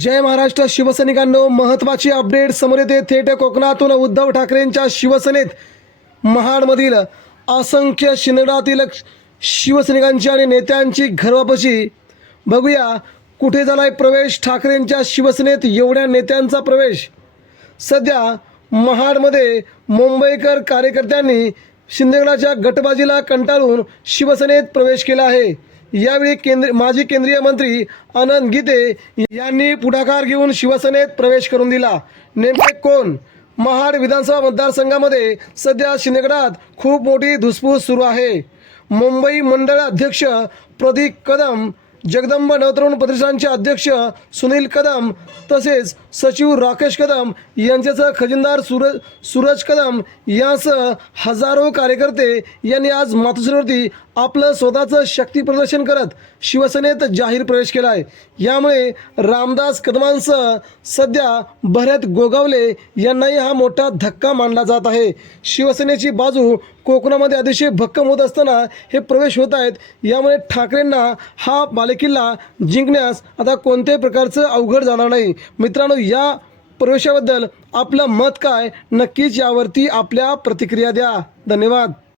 जय महाराष्ट्र शिवसैनिकांनो महत्त्वाची अपडेट समोर येते. थेट कोकणातून उद्धव ठाकरेंच्या शिवसेनेत महाडमधील असंख्य शिंदडातील शिवसैनिकांची आणि नेत्यांची घरवापशी बघूया कुठे झालाय प्रवेश? ठाकरेंच्या शिवसेनेत एवढ्या नेत्यांचा प्रवेश. सध्या महाडमध्ये मुंबईकर कार्यकर्त्यांनी शिंदेगडाच्या गटबाजीला कंटाळून शिवसेनेत प्रवेश केला आहे. यावेळी केंद्र माजी केंद्रीय मंत्री अनंत गीते यांनी पुढाकार घेऊन शिवसेनेत प्रवेश करून दिला. नेमके कोण? महाड विधानसभा मतदारसंघामध्ये सध्या शिंदेगडात खूप मोठी धुसफूस सुरू आहे. मुंबई मंडळ अध्यक्ष प्रदीप कदम जगदंब नवतरुण प्रतिष्ठानचे अध्यक्ष सुनील कदम तसेच सचिव राकेश कदम यांच्यासह खजिनदार सूरज सूरज कदम यांसह हजारो कार्यकर्ते यांनी आज मातोश्रीवरती आपलं स्वतःचं शक्ती प्रदर्शन करत शिवसेनेत जाहीर प्रवेश केला आहे यामुळे रामदास कदमांसह सध्या भरत गोगावले यांनाही हा मोठा धक्का मानला जात आहे. शिवसेनेची बाजू कोकणामध्ये अतिशय भक्कम होत असताना हे प्रवेश होत आहेत. यामुळे ठाकरेंना हा बालेकिल्ला जिंकण्यास आता कोणत्याही प्रकारचं अवघड जाणार नाही. मित्रांनो या प्रवेशाबद्दल आपलं मत काय? नक्कीच यावरती आपल्या प्रतिक्रिया द्या. धन्यवाद.